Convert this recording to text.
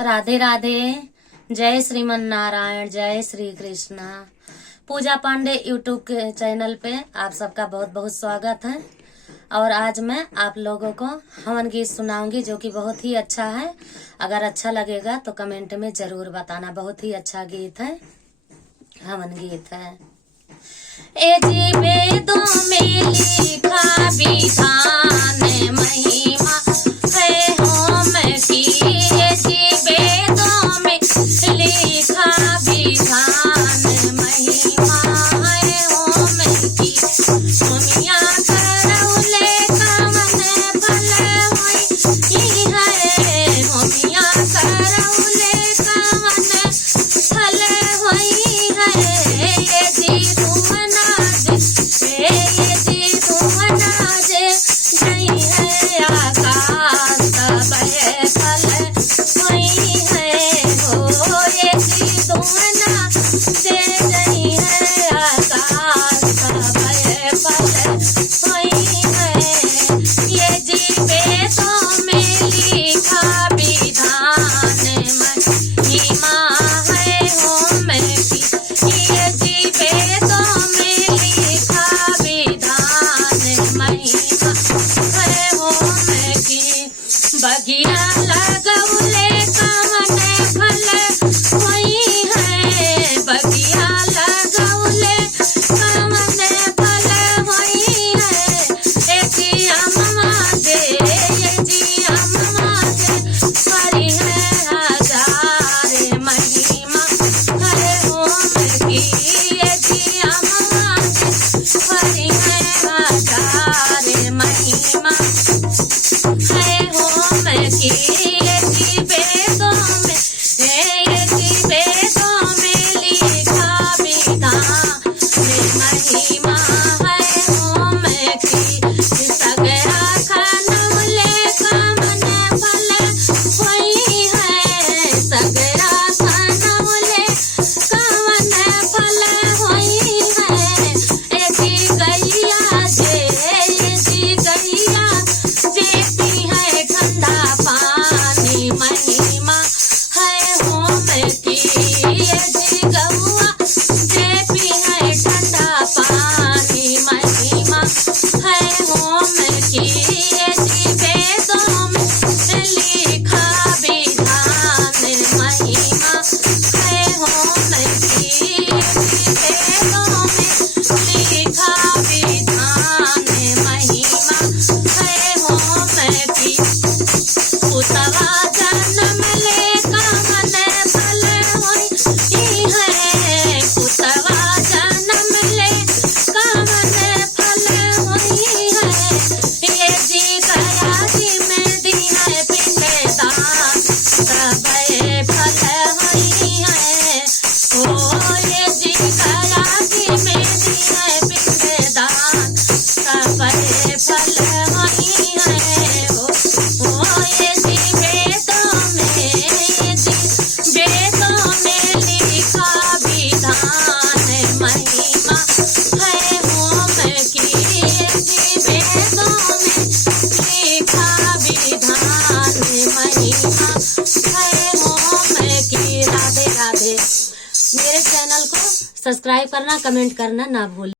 राधे राधे। जय श्रीमन नारायण, जय श्री कृष्णा। पूजा पांडे यूट्यूब के चैनल पे आप सबका बहुत बहुत स्वागत है। और आज मैं आप लोगों को हवन गीत सुनाऊंगी जो कि बहुत ही अच्छा है। अगर अच्छा लगेगा तो कमेंट में जरूर बताना। बहुत ही अच्छा गीत है, हवन गीत है। ए जी वेदों में लिखा विधान महिमा है होम की। ए जी वेदों में लिखा विधान महिमा है होम की। होमिया करौले कवन फल होई है। होमिया करौले कवन फल होई है। ए जी तुम बगिया लगौले कवन फल होई है। बगिया लगौले कवन फल होई है। ए जी अम्मा दे, ए जी अम्मा दे हरि है हजार महिमा है होम की। ए जी अम्मा दे हरि है हजार महिमा है मेरे चैनल को सब्सक्राइब करना, कमेंट करना ना भूलिए।